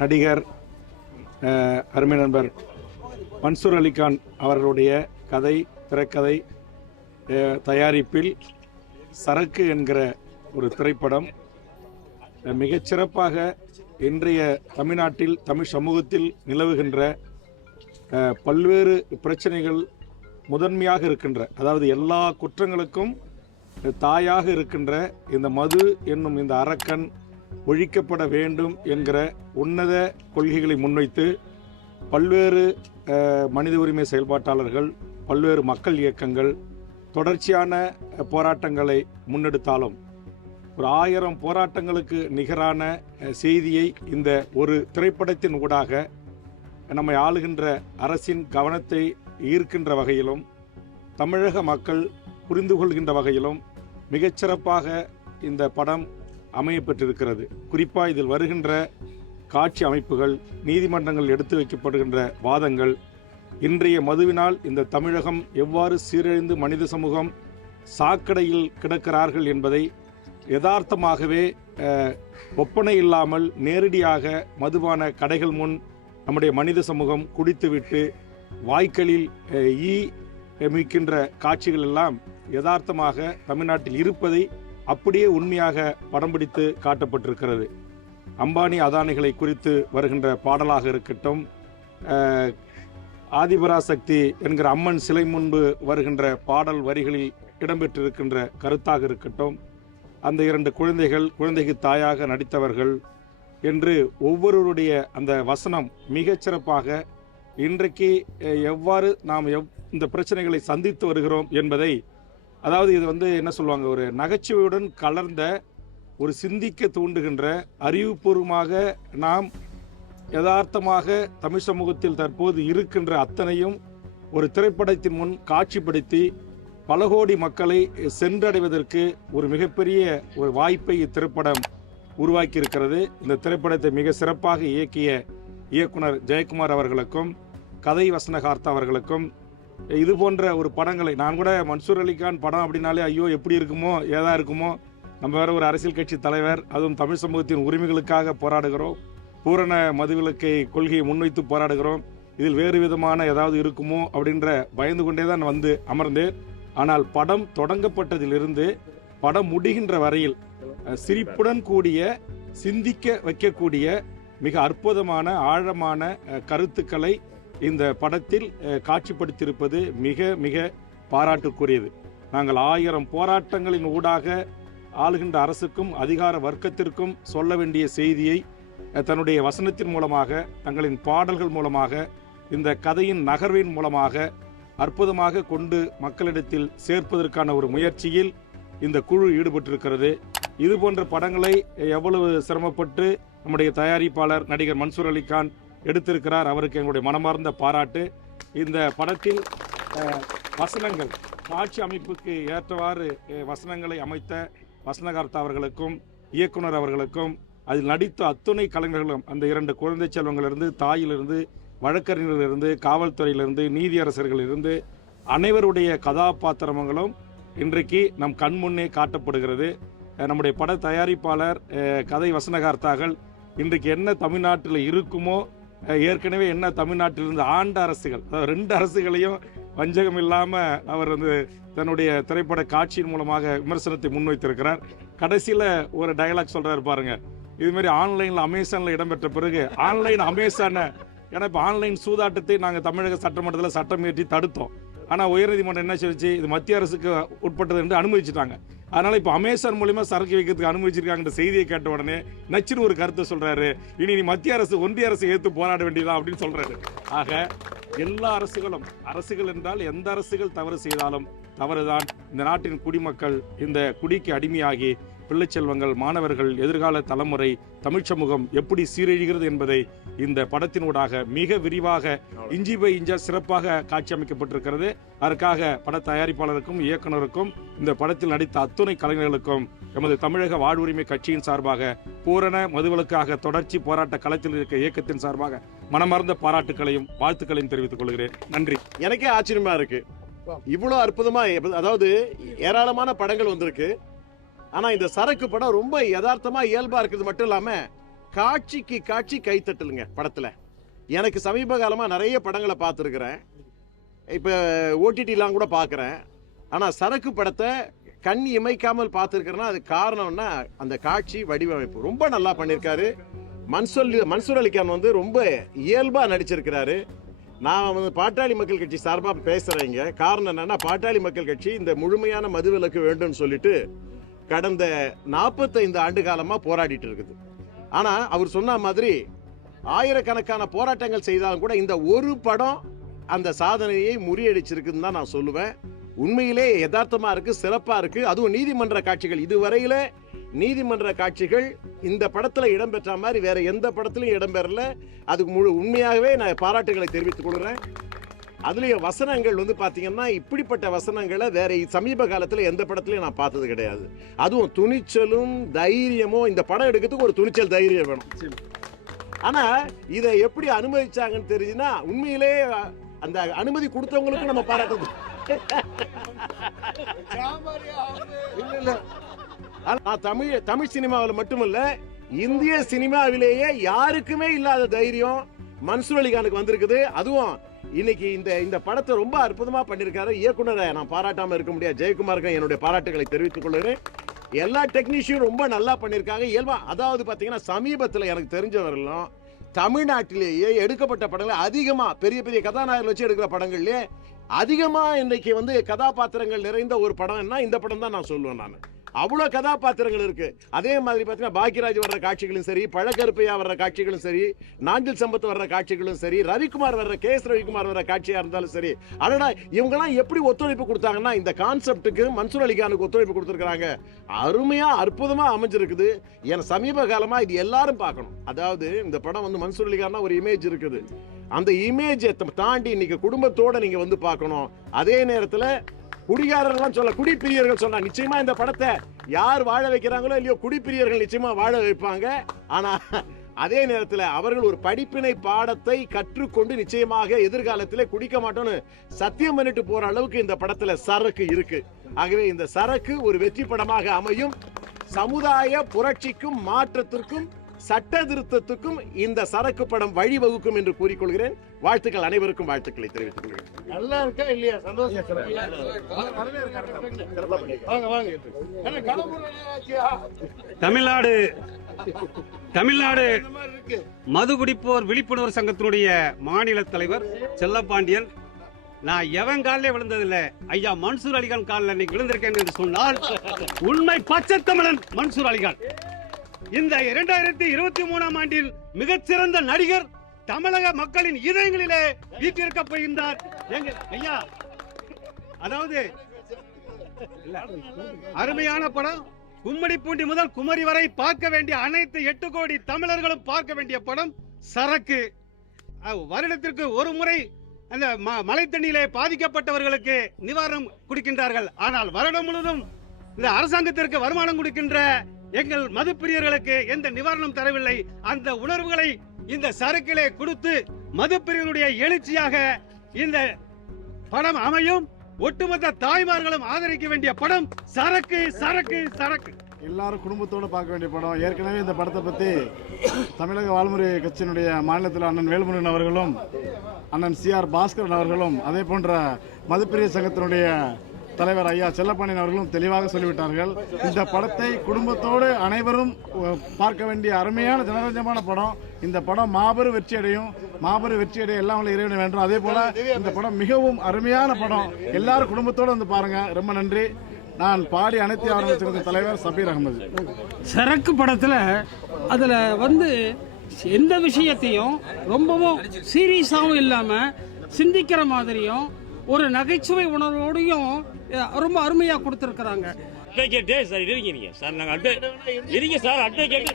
நடிகர் அருமை நண்பர் மன்சூர் அலிகான் அவர்களுடைய கதை திரைக்கதை தயாரிப்பில் சரக்கு என்கிற ஒரு திரைப்படம் மிகச்சிறப்பாக இன்றைய தமிழ்நாட்டில் தமிழ் சமூகத்தில் நிலவுகின்ற பல்வேறு பிரச்சனைகள் முதன்மையாக இருக்கின்ற, அதாவது எல்லா குற்றங்களுக்கும் தாயாக இருக்கின்ற இந்த மது என்னும் இந்த அரக்கன் ஒழிக்கப்பட வேண்டும் என்கிற உன்னத கொள்கைகளை முன்வைத்து பல்வேறு மனித உரிமை செயல்பாட்டாளர்கள், பல்வேறு மக்கள் இயக்கங்கள் தொடர்ச்சியான போராட்டங்களை முன்னெடுத்தாலும் ஒரு 1000 போராட்டங்களுக்கு நிகரான செய்தியை இந்த ஒரு திரைப்படத்தின் ஊடாக நம்மை ஆளுகின்ற அரசின் கவனத்தை ஈர்க்கின்ற வகையிலும் தமிழக மக்கள் புரிந்து கொள்கின்ற வகையிலும் மிகச்சிறப்பாக இந்த படம் அமையப்பெற்றிருக்கிறது. குறிப்பாக இதில் வருகின்ற காட்சி அமைப்புகள், நீதிமன்றங்கள் எடுத்து வைக்கப்படுகின்ற வாதங்கள், இன்றைய மதுவினால் இந்த தமிழகம் எவ்வாறு சீரழிந்து மனித சமூகம் சாக்கடையில் கிடக்கிறார்கள் என்பதை யதார்த்தமாகவே ஒப்பனை இல்லாமல் நேரடியாக மதுபான கடைகள் முன் நம்முடைய மனித சமூகம் குடித்துவிட்டு வாய்க்களில் ஈ மிக்கின்ற காட்சிகள் எல்லாம் யதார்த்தமாக தமிழ்நாட்டில் இருப்பதை அப்படியே உண்மையாக படம் பிடித்து காட்டப்பட்டிருக்கிறது. அம்பானி அதானிகளை குறித்து வருகின்ற பாடலாக இருக்கட்டும், ஆதிபராசக்தி என்கிற அம்மன் சிலை முன்பு வருகின்ற பாடல் வரிகளில் இடம்பெற்றிருக்கின்ற கருத்தாக இருக்கட்டும், அந்த 2 குழந்தைக்கு தாயாக நடித்தவர்கள் என்று ஒவ்வொருவருடைய அந்த வசனம் மிகச்சிறப்பாக இன்றைக்கு எவ்வாறு நாம் இந்த பிரச்சனைகளை சந்தித்து வருகிறோம் என்பதை, அதாவது இது என்ன சொல்லுவாங்க, ஒரு நகைச்சுவையுடன் கலர்ந்த ஒரு சிந்திக்க தூண்டுகின்ற அறிவுபூர்வமாக நாம் யதார்த்தமாக தமிழ் சமூகத்தில் தற்போது இருக்கின்ற அத்தனையும் ஒரு திரைப்படத்தின் முன் காட்சிப்படுத்தி பல கோடி மக்களை சென்றடைவதற்கு ஒரு மிகப்பெரிய ஒரு வாய்ப்பை இத்திரைப்படம் உருவாக்கி இருக்கிறது. இந்த திரைப்படத்தை மிக சிறப்பாக இயக்கிய இயக்குனர் ஜெயக்குமார் அவர்களுக்கும் கதை வசனகார்த்தா அவர்களுக்கும், இது போன்ற ஒரு படங்களை நான் கூட மன்சூர் அலிகான் படம் அப்படின்னாலே ஐயோ எப்படி இருக்குமோ ஏதா இருக்குமோ, நம்ம வேற ஒரு அரசியல் கட்சி தலைவர், அதுவும் தமிழ் சமூகத்தின் உரிமைகளுக்காக போராடுகிறோம், பூரண மதுவிலக்கை கொள்கையை முன்வைத்து போராடுகிறோம், இதில் வேறு விதமான ஏதாவது இருக்குமோ அப்படின்ற பயந்து கொண்டே தான் வந்து அமர்ந்தேன். ஆனால் படம் தொடங்கப்பட்டதிலிருந்து படம் முடிகின்ற வரையில் சிரிப்புடன் கூடிய சிந்திக்க வைக்கக்கூடிய மிக அற்புதமான ஆழமான கருத்துக்களை இந்த படத்தில் காட்சிப்படுத்தியிருப்பது மிக மிக பாராட்டுக்குரியது. நாங்கள் 1000 போராட்டங்களின் ஊடாக ஆளுகின்ற அரசுக்கும் அதிகார வர்க்கத்திற்கும் சொல்ல வேண்டிய செய்தியை தன்னுடைய வசனத்தின் மூலமாக, தங்களின் பாடல்கள் மூலமாக, இந்த கதையின் நகர்வின் மூலமாக அற்புதமாக கொண்டு மக்களிடத்தில் சேர்ப்பதற்கான ஒரு முயற்சியில் இந்த குழு ஈடுபட்டிருக்கிறது. இது போன்ற படங்களை எவ்வளவு சிரமப்பட்டு நம்முடைய தயாரிப்பாளர் நடிகர் மன்சூர் அலிகான் எடுத்திருக்கிறார், அவருக்கு எங்களுடைய மனமார்ந்த பாராட்டு. இந்த படத்தில் வசனங்கள், காட்சி அமைப்புக்கு ஏற்றவாறு வசனங்களை அமைத்த வசனகார்த்தா அவர்களுக்கும் இயக்குனர் அவர்களுக்கும், அதில் நடித்த அத்துணை கலைஞர்களும், அந்த 2 குழந்தை செல்வங்களிலிருந்து, தாயிலிருந்து, வழக்கறிஞர்களிலிருந்து, காவல்துறையிலிருந்து, நீதியரசர்களிலிருந்து அனைவருடைய கதாபாத்திரங்களும் இன்றைக்கு நம் கண்முன்னே காட்டப்படுகிறது. நம்முடைய பட தயாரிப்பாளர், கதை வசனகார்த்தாக்கள் இன்றைக்கு என்ன தமிழ்நாட்டில் இருக்குமோ, ஏற்கனவே என்ன தமிழ்நாட்டிலிருந்து ஆண்ட அரசுகள், அதாவது 2 அரசுகளையும் வஞ்சகம் இல்லாமல் அவர் தன்னுடைய திரைப்பட காட்சியின் மூலமாக விமர்சனத்தை முன்வைத்திருக்கிறார். கடைசியில் ஒரு டயலாக் சொல்றாரு பாருங்க, இது மாதிரி ஆன்லைனில் அமேசானில் இடம்பெற்ற பிறகு ஆன்லைன் அமேசானை, ஏன்னா இப்போ ஆன்லைன் சூதாட்டத்தை நாங்கள் தமிழக சட்டமன்றத்தில் சட்டம் இயற்றி தடுத்தோம். ஆனால் உயர்நீதிமன்றம் என்ன சொல்லிச்சு, இது மத்திய அரசுக்கு உட்பட்டது என்று அனுமதிச்சுட்டாங்க. அதனால இப்போ அமேசான் மூலியமா சரக்கு வைக்கிறதுக்கு அனுமதிச்சிருக்காங்க செய்தியை கேட்ட உடனே நச்சுன்னு ஒரு கருத்தை சொல்றாரு, இனி நீ மத்திய அரசு ஒன்றிய அரசு ஏற்று போராட வேண்டியதா அப்படின்னு சொல்றாரு. ஆக எல்லா அரசுகள் என்றால் எந்த அரசுகள் தவறு செய்தாலும் தவறுதான். இந்த நாட்டின் குடிமக்கள் இந்த குடிக்கு அடிமையாகி பிள்ளை செல்வங்கள், மாணவர்கள், எதிர்கால தலைமுறை, தமிழ் சமூகம் எப்படி சீரழிகிறது என்பதை இந்த படத்தினூடாக மிக விரிவாக இஞ்சி பை இஞ்சா சிறப்பாக காட்சி அமைக்கப்பட்டிருக்கிறது. அதற்காக பட தயாரிப்பாளருக்கும் இயக்குனருக்கும் இந்த படத்தில் நடித்த அத்துணை கலைஞர்களுக்கும் எமது தமிழக வாழ்வுரிமை கட்சியின் சார்பாக, பூரண மதுவிலக்காக தொடர்ச்சி போராட்ட களத்தில் இருக்க இயக்கத்தின் சார்பாக மனமார்ந்த பாராட்டுகளையும் வாழ்த்துக்களையும் தெரிவித்துக் கொள்கிறேன். நன்றி. எனக்கே ஆச்சரியமா இருக்கு, இவ்வளவு அற்புதமா, அதாவது ஏராளமான படங்கள் வந்திருக்கு, ஆனா இந்த சரக்கு படம் ரொம்ப யதார்த்தமா இயல்பா இருக்குது மட்டும் இல்லாம காட்சிக்கு காட்சி கைத்தட்டலுங்க படத்துல. எனக்கு சமீப காலமா நிறைய படங்களை பார்த்துருக்கிறேன், இப்ப ஓடிடிலாம் கூட பார்க்குறேன். ஆனா சரக்கு படத்தை கண் இமைக்காமல் பார்த்துருக்கிறேன்னா அது காரணம்னா அந்த காட்சி வடிவமைப்பு ரொம்ப நல்லா பண்ணியிருக்காரு. மன்சூர் அலிகான் வந்து ரொம்ப இயல்பா நடிச்சிருக்கிறாரு. நான் வந்து பாட்டாளி மக்கள் கட்சி சார்பாக பேசுறேங்க. காரணம் என்னன்னா, பாட்டாளி மக்கள் கட்சி இந்த முழுமையான மதுவிலக்கு வேண்டும் சொல்லிட்டு கடந்த 45 ஆண்டு காலமா போராடிட்டு இருக்குது. ஆனா அவர் சொன்ன மாதிரி ஆயிரக்கணக்கான போராட்டங்கள் செய்தாலும் கூட இந்த ஒரு படம் அந்த சாதனையை முறியடிச்சிருக்குன்னு தான் நான் சொல்லுவேன். உண்மையிலே யதார்த்தமா இருக்கு, சிறப்பா இருக்கு. அதுவும் நீதிமன்ற காட்சிகள், இதுவரையில நீதிமன்ற காட்சிகள் இந்த படத்துல இடம்பெற்ற மாதிரி வேற எந்த படத்திலும் இடம்பெறல. அதுக்கு உண்மையாகவே நான் பாராட்டுகளை தெரிவித்துக் கொள்கிறேன். அதுலயும் வசனங்கள் வந்து பாத்தீங்கன்னா இப்படிப்பட்ட வசனங்களை வேற சமீப காலத்துல எந்த படத்திலையும் நான் பார்த்தது கிடையாது. அதுவும் துணிச்சலும் தைரியமும். இந்த படம் எடுக்கிறதுக்கு ஒரு துணிச்சல் தைரியம் வேணும். ஆனா இதை எப்படி அனுமதிச்சாங்கன்னு தெரிஞ்சுன்னா உண்மையிலே அந்த அனுமதி கொடுத்தவங்களுக்கும் நம்ம பாராட்டணும். தமிழ் சினிமாவில் மட்டுமல்ல, இந்திய சினிமாவிலேயே யாருக்குமே இல்லாத தைரியம் மன்சூர் அலிகானுக்கு வந்திருக்குது. அதுவும் இன்னைக்கு இந்த படத்தை ரொம்ப அற்புதமா பண்ணிருக்காரு இயக்குனரை நான் பாராட்டாம இருக்க முடியாது. ஜெயக்குமாருக்கு என்னுடைய பாராட்டுகளை தெரிவித்துக் கொள்கிறேன். எல்லா டெக்னீஷியனும் ரொம்ப நல்லா பண்ணிருக்காங்க இயல்பா. அதாவது பாத்தீங்கன்னா சமீபத்தில் எனக்கு தெரிஞ்சவரெல்லாம் தமிழ்நாட்டிலேயே எடுக்கப்பட்ட படங்கள் அதிகமா பெரிய பெரிய கதாநாயகர்கள் வச்சு எடுக்கிற படங்கள்லயே அதிகமா இன்னைக்கு வந்து கதாபாத்திரங்கள் நிறைந்த ஒரு படம்னா இந்த படம் தான் நான் சொல்லுவேன். நான் அவ்வளவு கதாபாத்திரங்கள் இருக்கு. அதே மாதிரி பாத்தீங்கன்னா பாக்கியராஜ் வர்ற காட்சிகளும் சரி, பழக்கருப்பையா வர்ற காட்சிகளும் சரி, நாஞ்சில் சம்பத் வர்ற காட்சிகளும் சரி, ரவிக்குமார் வர்ற கேஎஸ் ரவிக்குமார் வர்ற காட்சியா இருந்தாலும் சரி, அடடா இவங்கெல்லாம் எப்படி ஒத்துழைப்பு கொடுத்தாங்கன்னா இந்த கான்செப்டுக்கு மன்சூர் அலிகானுக்கு ஒத்துழைப்பு கொடுத்துருக்காங்க. அருமையா அற்புதமா அமைஞ்சிருக்குது. ஏன்னா சமீப காலமா இது எல்லாரும் பார்க்கணும். அதாவது இந்த படம் வந்து மன்சூர் அலிகான்னா ஒரு இமேஜ் இருக்குது. அந்த இமேஜை தாண்டி இன்னைக்கு குடும்பத்தோட நீங்க வந்து பார்க்கணும். அதே நேரத்துல குடிகாரர்கள் சொல்ல, குடிப்பிரியர்கள் சொன்னா நிச்சயமா இந்த படத்தை யார் வாழ வைக்கிறாங்களோ இல்லையோ குடிப்பிரியர்கள் நிச்சயமா வாழ வைப்பாங்க. ஆனா அதே நேரத்தில் அவர்கள் ஒரு படிப்பினை பாடத்தை கற்றுக்கொண்டு நிச்சயமாக எதிர்காலத்திலே குடிக்க மாட்டோம்னு சத்தியம் பண்ணிட்டு போற அளவுக்கு இந்த படத்துல சரக்கு இருக்கு. ஆகவே இந்த சரக்கு ஒரு வெற்றி படமாக அமையும். சமுதாய புரட்சிக்கும் மாற்றத்திற்கும் சட்ட திருத்தத்துக்கும் இந்த சரக்கு படம் வழிவகுக்கும் என்று கூறிக்கொள்கிறேன். வாழ்த்துக்கள், அனைவருக்கும் வாழ்த்துக்களை தெரிவித்துக் கொள்கிறேன். நல்லா இருக்கா இல்லையா? சந்தோஷம். தமிழ்நாடு மது குடிப்போர் விழிப்புணர்வு சங்கத்தினுடைய மாநில தலைவர் செல்லப்பாண்டியன். நான் எவன் காலிலே விழுந்ததில்லை, ஐயா மன்சூர் அலிகான் காலில் இன்னைக்கு விழுந்திருக்கேன் என்று சொன்னால் உண்மை பச்சை தமிழன் மன்சூர் அலிகான். இந்த 2023ஆம் ஆண்டில் மிகச்சிறந்த நடிகர் தமிழக மக்களின் இதயங்களிலே வீட்டிற்கப் போகின்றார். ஐயா, அதாவது அருமையான படம். கும்மிடிப்பூண்டி முதல் குமரி வரை பார்க்க வேண்டிய அனைத்து 8 கோடி தமிழர்களும் பார்க்க வேண்டிய படம் சரக்கு. வருடத்திற்கு ஒரு முறை அந்த மழை தண்ணியிலே பாதிக்கப்பட்டவர்களுக்கு நிவாரணம் கொடுக்கின்றார்கள். ஆனால் வருடம் முழுவதும் இந்த அரசாங்கத்திற்கு வருமானம் கொடுக்கின்ற எங்கள் மதுப்பிரியர்களுக்கு எந்த நிவாரணம் தரவில்லை. அந்த உணர்வுகளை இந்த சரக்கிலே கொடுத்து மதுப்பிரியர்களுடைய எழுச்சியாக இந்த படம் அமையும். ஒட்டுமொத்த தாய்மார்களும் ஆதரிக்க வேண்டிய படம் சரக்கு சரக்கு சரக்கு. எல்லாரும் குடும்பத்தோடு பார்க்க வேண்டிய படம். ஏற்கனவே இந்த படத்தை பற்றி தமிழக வாழ்முறை கட்சியினுடைய மாநிலத்தில் அண்ணன் வேல்முருகன் அவர்களும் அண்ணன் சிஆர் பாஸ்கரன் அவர்களும் அதே போன்ற மதுப்பிரிய சங்கத்தினுடைய தலைவர் ஐயா செல்லப்பாண்டியன் அவர்களும் தெளிவாக சொல்லிவிட்டார்கள். இந்த படத்தை குடும்பத்தோடு அனைவரும் பார்க்க வேண்டிய அருமையான ஜனரஞ்சமான படம். இந்த படம் மாபெரும் வெற்றி அடையும். மாபெரும் வெற்றி அடைய எல்லாம் இறைவனை வேண்டும். அதே போல இந்த படம் மிகவும் அருமையான படம். எல்லாரும் குடும்பத்தோடு வந்து பாருங்க. ரொம்ப நன்றி. நான் பாடி அனைத்து ஆரம்பிச்சிருந்த தலைவர் சபீர் அகமது. சரக்கு படத்தில் அதில் வந்து எந்த விஷயத்தையும் ரொம்பவும் சீரியஸாகவும் இல்லாமல் சிந்திக்கிற மாதிரியும் ஒரு நகைச்சுவை உணர்வோடையும் ரொம்ப அருமையாக கொடுத்துருக்குறாங்க. அட்வொகேட்டே சார் இருங்க நீங்க சார், நாங்கள் இருங்க சார், அட்வொகேட்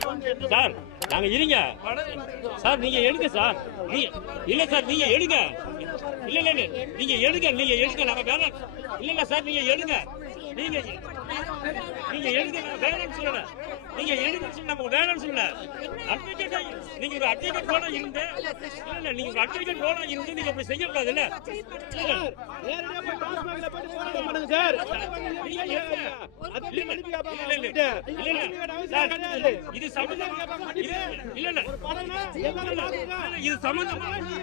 சார் நாங்கள் இருங்க சார், நீங்க எடுங்க சார், இல்ல சார் நீங்க எடுங்க, இல்ல இல்ல நீங்க எடுங்க, நீங்க எடுங்க, நாங்கள் வேலை இல்ல சார், நீங்க எடுங்க, நீங்க நீங்க எழுதி வேணும்னு சொல்லல. நீங்க எழுதி சொன்னாங்க வேணும்னு சொல்லல. அட்வொகேட்டா நீங்க ஒரு அட்வொகேட் ரோலா இருந்து இல்ல நீங்க ஒரு அட்வொகேட் ரோலா இருந்து நீங்க அப்படி செய்ய கூடாது இல்ல. நேரடியா போய் டாஸ்மாக்ல போய் போராட்டம் பண்ணுங்க சார். இது சம்பந்தமா இல்ல இது சம்பந்தமா இது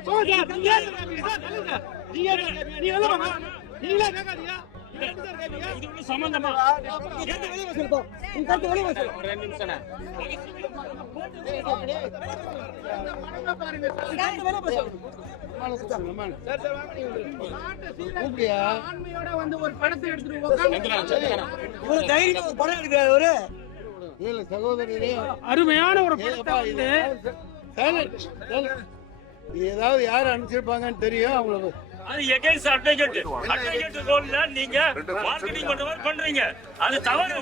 ஒண்ணு சம்பந்தமா வந்து ஒரு படத்தை எடுத்துட்டு அருமையான ஒரு படத்தை வந்து ஏதாவது யார் அனுப்பிச்சிருப்பாங்கன்னு தெரியும் அவங்களுக்கு. அது எகைன்ஸ்ட் அட்வொகேட் ரோல்ல நீங்க மார்க்கெட்டிங் பண்ற மாதிரி பண்றீங்க. அது தவறு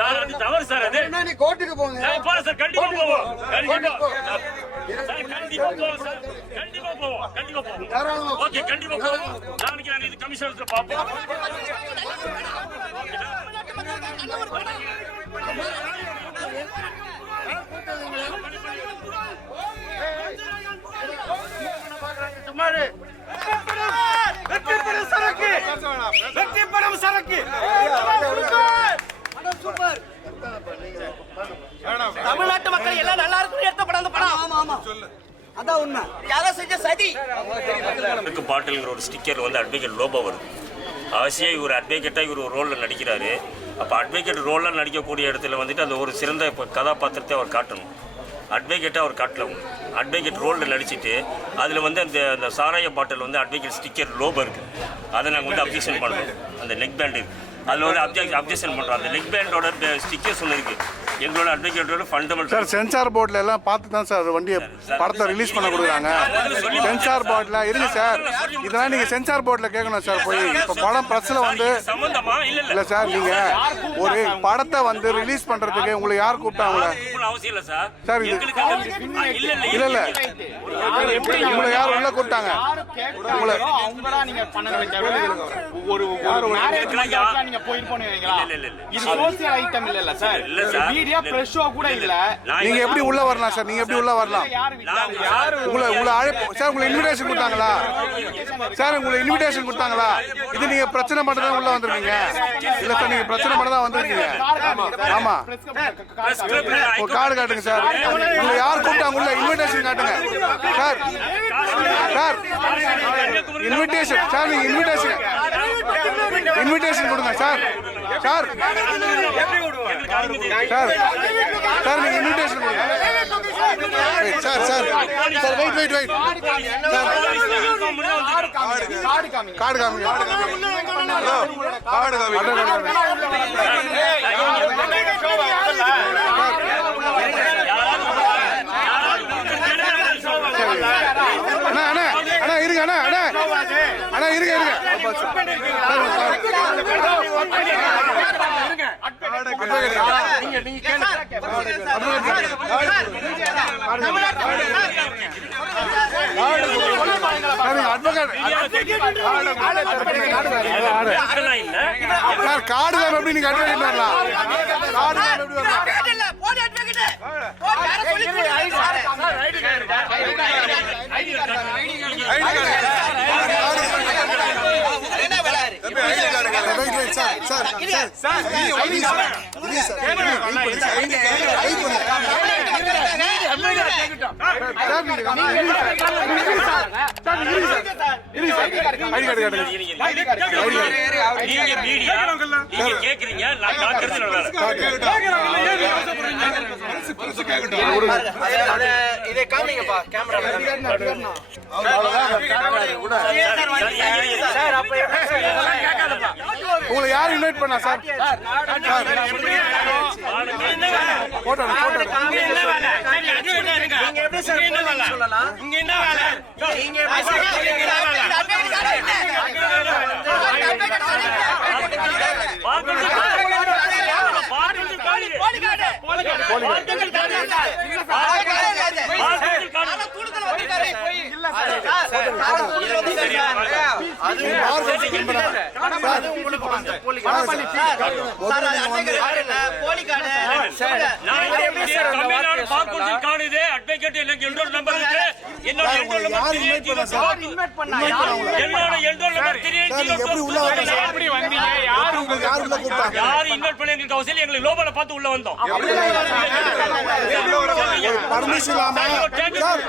சார். அது தவறு சார். அது நீ கோர்ட்டுக்கு போங்க. போறோம் சார். கண்டிப்பா போவோம். கண்டிப்பா போவோம் சார். கண்டிப்பா போவோம். ஓகே கண்டிப்பா போவோம். நாளைக்கு நான் இது கமிஷனர்ல பாப்போம். தமிழ்நாட்டு மக்கள் எல்லாம் நல்லா இருக்கும் எடுத்த படம் அந்த படம். ஆமா ஆமா அதான் உண்மை. யாரோ செஞ்ச சதி. பாட்டில்ங்கிற ஒரு ஸ்டிக்கர் வந்து அட்வொகேட் லோபோ வருது. அவசியம் இவர் அட்வொகேட்டா இவர் ஒரு ரோலில் நடிக்கிறாரு. அப்போ அட்வொகேட் ரோலில் நடிக்கக்கூடிய இடத்துல வந்துட்டு அந்த ஒரு சிறந்த கதாபாத்திரத்தை அவர் காட்டணும். அட்வொகேட்டாக அவர் காட்டல. அட்வொகேட் ரோலில் நடிச்சுட்டு அதில் வந்து அந்த சாராய பாட்டில் வந்து அட்வொகேட் ஸ்டிக்கர் லோபோ இருக்குது. அதை நாங்கள் வந்து அப்ஜெக்ஷன் பண்ணுறோம். அந்த நெக் பேண்டு அதில் வந்து அப்ஜெக்ஷன் பண்ணுறோம். அந்த நெக் பேண்டோட ஸ்டிக்கர்ஸ் ஒன்று இருக்குது. எங்களோட அட்வொகேட்டோட ஃபண்டமெண்டல் சார் சென்சார் போர்டில் எல்லாம் பார்த்து தான் சார் வண்டியை படத்தை ரிலீஸ் பண்ண கொடுக்குறாங்க. சென்சார் போர்டில் இருங்க சார். இதெல்லாம் நீங்கள் சென்சார் போர்டில் கேட்கணும் சார். போய் இப்போ படம் ப்ரெஸ்ஸில் வந்து சம்பந்தமா இல்லை சார். நீங்கள் ஒரு படத்தை வந்து ரிலீஸ் பண்ணுறதுக்கு உங்களை யார் கூப்பிட்டாங்க? அவசியம் இல்லை சார். சார் இது இல்லை உங்களை யார் உள்ள கூப்பிட்டாங்க? உங்களை நீங்க எப்படி உள்ள வரலாம் சார்? நீங்க எப்படி உள்ள வரலாம்? உங்களை அழைப்பு சார். உங்களை இன்விடேஷன் கொடுத்தாங்களா சார்? உங்களை இன்விடேஷன் கொடுத்தாங்களா? இது நீங்க பிரச்சனை பண்ண தான் உள்ள வந்திருக்கீங்க. இல்ல சார் நீங்க பிரச்சனை பண்ண தான் வந்திருக்கீங்க. ஆமா ஒரு கார்டு காட்டுங்க சார். உங்களை யார் கூப்பிட்டாங்க? உள்ள இன்விடேஷன் காட்டுங்க சார். Sir invitation sir. நீங்க இன்விடேஷன் கொடுங்க சார். சார் சார் சார் நீங்க இன்விடேஷன் கொடுங்க sir. Sir sir wait card காமிங்க. அண்ணா அண்ணா அண்ணா இருங்க. அண்ணா அண்ணா அண்ணா இருங்க. கார்டு எப்படி நீங்க அட்வொகேட் வரலாம்? கார்டு எப்படி வரலாம்? இதை காமிங்கப்பா கேமரா. உங்களை யார் இன்வைட் பண்ணா sir? Photo Tamil Nadu bar council காணுது அட்வொகேட் எனக்கு என்ரோல் நம்பர் இருக்கு. என்னோட என்ரோல் நம்பர் 3804. என்னோட என்ரோல் நம்பர் 3804. எப்படி வந்தீங்க? யார் உங்களுக்கு யார் உள்ள கூப்பிட்டாங்க? யார் இன்வைட் பண்ணி எங்களுக்கு அவசியம் எங்களுக்கு லோபல பார்த்து உள்ள வந்தோம். பர்மிஷன் இல்லாம சார்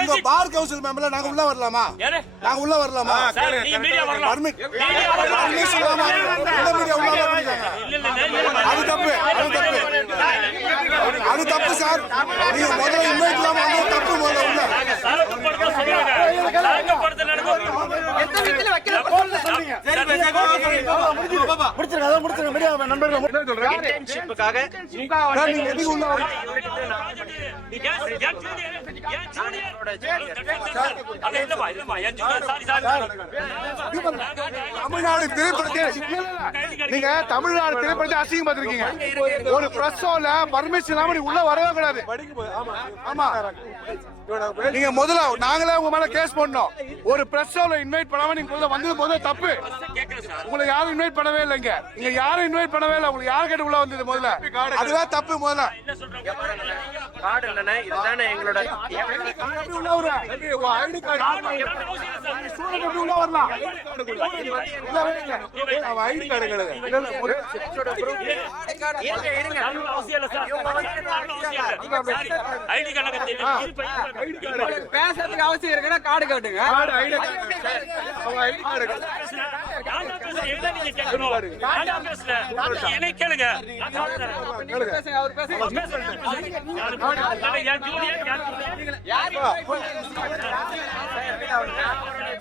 உங்க பார் கவுன்சில் மெம்பர்ல நாங்க உள்ள வரலாமா? நாங்க உள்ள வரலாமா? சார் நீங்க மீடியா வரலாம். மீடியா வரலாம். பர்மிஷன் இல்லாம இந்த மீடியா உள்ள வரலாமா? அது தப்பு. அது தப்பு சார். நீங்க முதல்ல இன்வைட் இல்லாம வந்து தப்பு முதல்ல உள்ள. சரக்கு படுத்த சொல்லுங்க. சரக்கு படுத்த நடக்கும். எந்த வீட்ல வைக்கல போன்ல சொன்னீங்க. முடிச்சிருங்க மீடியா நண்பர்கள் இன்டர்ன்ஷிப்புக்காக சார் நீங்க எதுக்கு உள்ள வரலாம்? தமிழ்நாடு திரைப்படத்தை நீங்க தமிழ்நாடு திரைப்படத்தை அசிங்கப்படுத்திருக்கீங்க. ஒரு பிரஸ் ஷோல பர்மிஷன் இல்லாம நீ உள்ள வரவே கூடாது. ஆமா நீங்க முதல்ல நாங்களே உங்க மேல கேஸ் பண்ணோம். ஒரு பிரஸ் ஷோல இன்வைட் பண்ணாம நீங்க முதல்ல வந்தது முதல்ல தப்பு. உங்களை யாரும் இன்வைட் பண்ணவே இல்லைங்க. இங்க யாரும் இன்வைட் பண்ணவே இல்லை. உங்களுக்கு யார் கேட்டு உள்ள வந்தது முதல்ல? அதுதான் தப்பு முதல்ல. கார்டு இல்லனே இதுதானே எங்களோட உள்ள வர ஐடி கார்டு உள்ள வரலாம். ஐடி கார்டு கிடையாது. பேசுறதுக்கு அவசியம் இருக்குன்னா கார்டு காட்டுங்க. அவர்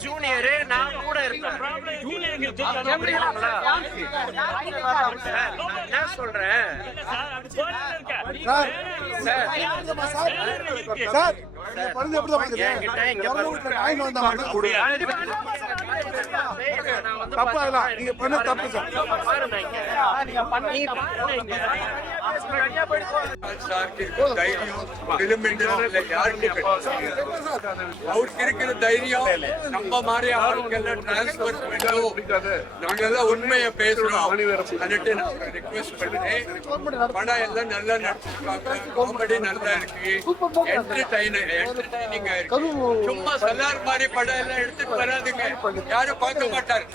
ஜூனியர் நான் கூட இருக்கேன். நான் சொல்றேன் சார் பழுது எப்படிதான் தப்பு. அதெல்லாம் நீங்க பண்ண தப்பு சார். அவருக்கு இருக்கிற தைரியம் நம்ம மாதிரி ஆளுக்கெல்லாம் டிரான்ஸ்பர் பண்ணுவோம். நாங்கெல்லாம் உண்மையை பேசுறோம். அதுட்டு நான் ரிக்வெஸ்ட் பண்ணுறேன். படம் எல்லாம் நல்லா நடிச்சிருக்காங்க. காமெடி நல்லா இருக்கு. என்டர்டைனிங்கா இருக்கு. சும்மா சலார் மாதிரி படம் எல்லாம் எடுத்துட்டு வராதுங்க. யாரும் பார்க்க மாட்டாரு.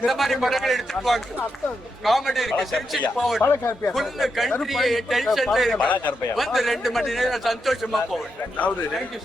இந்த மாதிரி படங்கள் எடுத்துட்டு வாங்க. காமெடி இருக்கு. சிரிச்சிட்டு போவோம். ஃபுல் கண்ட்ரி டென்ஷன்ல இருக்கு. வந்து 2 மணி நேரம் சந்தோஷமா போவோம். தேங்க்யூ.